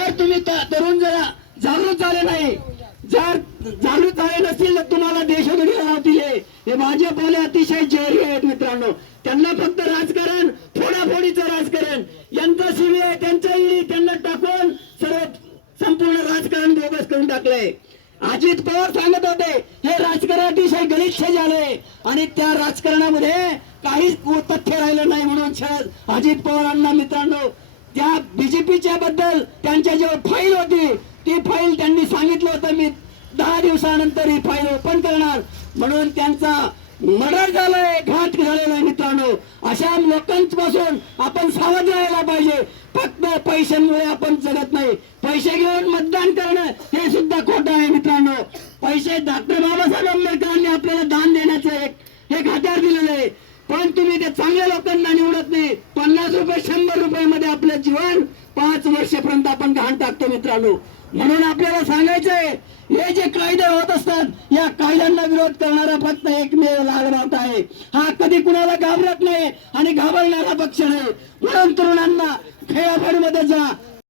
जर तुम्ही तरुण जरा जागृत झाले नाही, जर जागृत झाले नसतील तर तुम्हाला देशोधडीला लावतील. हे भाजपवाले अतिशय जहरी आहेत मित्रांनो. त्यांना फक्त राजकारण, फोडाफोडीचं राजकारण, यांचा सीबीआय त्यांच्या ईडी त्यांना टाकून सर्व संपूर्ण राजकारण बोगस करून टाकलंय. अजित पवार सांगत होते हे राजकारण अतिशय गलिच्छ झालंय आणि त्या राजकारणामध्ये काहीच तथ्य राहिलं नाही. म्हणून अजित पवारांना मित्रांनो त्या बीजेपीच्या बद्दल त्यांच्या जेव्हा फाईल होती ती फाईल त्यांनी सांगितलं होतं मी 10 दिवसानंतर ही फाईल ओपन करणार. म्हणून त्यांचा मर्डर झालाय, घात झालेला आहे मित्रांनो. अशा लोकांपासून आपण सावध राहायला पाहिजे. फक्त पैशांमुळे आपण जगत नाही. पैसे घेऊन मतदान करणं हे सुद्धा खोटं आहे मित्रांनो. पैसे डॉक्टर बाबासाहेब आंबेडकरांनी आपल्याला दान देण्याचं एक हत्यार दिलेलं आहे. पण तुम्ही ते चांगल्या लोकांना निवडत नाही. 50 रुपये 100 रुपयामध्ये आपलं जीवन 5 वर्षापर्यंत आपण घाण टाकतो मित्रांनो. म्हणून आपल्याला सांगायचंय हे जे कायदे होत असतात या कायद्यांना विरोध करणारा फक्त एकमेव लालबावटा आहे. हा कधी कुणाला घाबरत नाही आणि घाबरणारा पक्ष नाही. म्हणून तरुणांना खेळाफेडमध्ये जा,